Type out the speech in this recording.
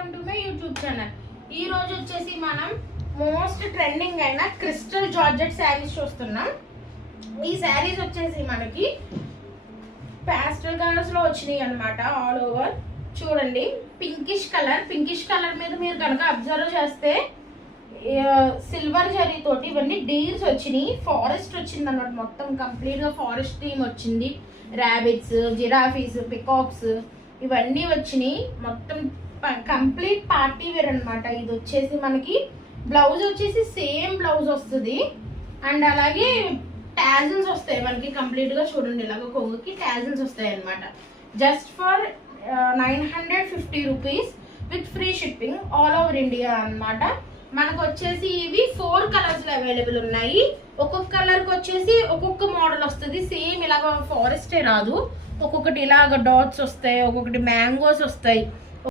Welcome to my YouTube channel. ఈ రోజు వచ్చేసి మనం మోస్ట్ ట్రెండింగ్ అయిన క్రిస్టల్ జార్జెట్ శారీస్ చూస్తున్నాం. ఈ శారీస్ వచ్చేసి మనకి పాస్టల్ కలర్స్ లో వచ్చినాయి అన్నమాట. ఆల్ ఓవర్ చూడండి, పింకిష్ కలర్ మీద మీరు కనుక అబ్జర్వ్ చేస్తే సిల్వర్ జరీ తోటి ఇవన్నీ డీల్స్ వచ్చినాయి. ఫారెస్ట్ వచ్చింది అన్నమాట, మొత్తం కంప్లీట్ గా ఫారెస్ట్ థీమ్ వచ్చింది. ర్యాబిట్స్, జిరాఫీస్, పికాక్స్ ఇవన్నీ వచ్చినాయి. మొత్తం కంప్లీట్ పార్టీ వేర్ అనమాట. ఇది వచ్చేసి మనకి బ్లౌజ్ వచ్చేసి సేమ్ బ్లౌజ్ వస్తుంది. అండ్ అలాగే టాజిల్స్ వస్తాయి మనకి కంప్లీట్ గా. చూడండి, ఇలాగ కొంగుకి టాజిల్స్ వస్తాయి అనమాట. Just for 950 rupees with free shipping all over India అన్నమాట. మనకు వచ్చేసి ఇవి 4 కలర్స్ లో అవైలబుల్ ఉన్నాయి. ఒక్కొక్క కలర్ కి వచ్చేసి ఒక్కొక్క మోడల్ వస్తుంది. సేమ్ ఇలాగ ఫారెస్టే రాదు, ఒక్కొక్కటి ఇలాగ డాట్స్ వస్తాయి, ఒక్కొక్కటి మ్యాంగోస్ వస్తాయి.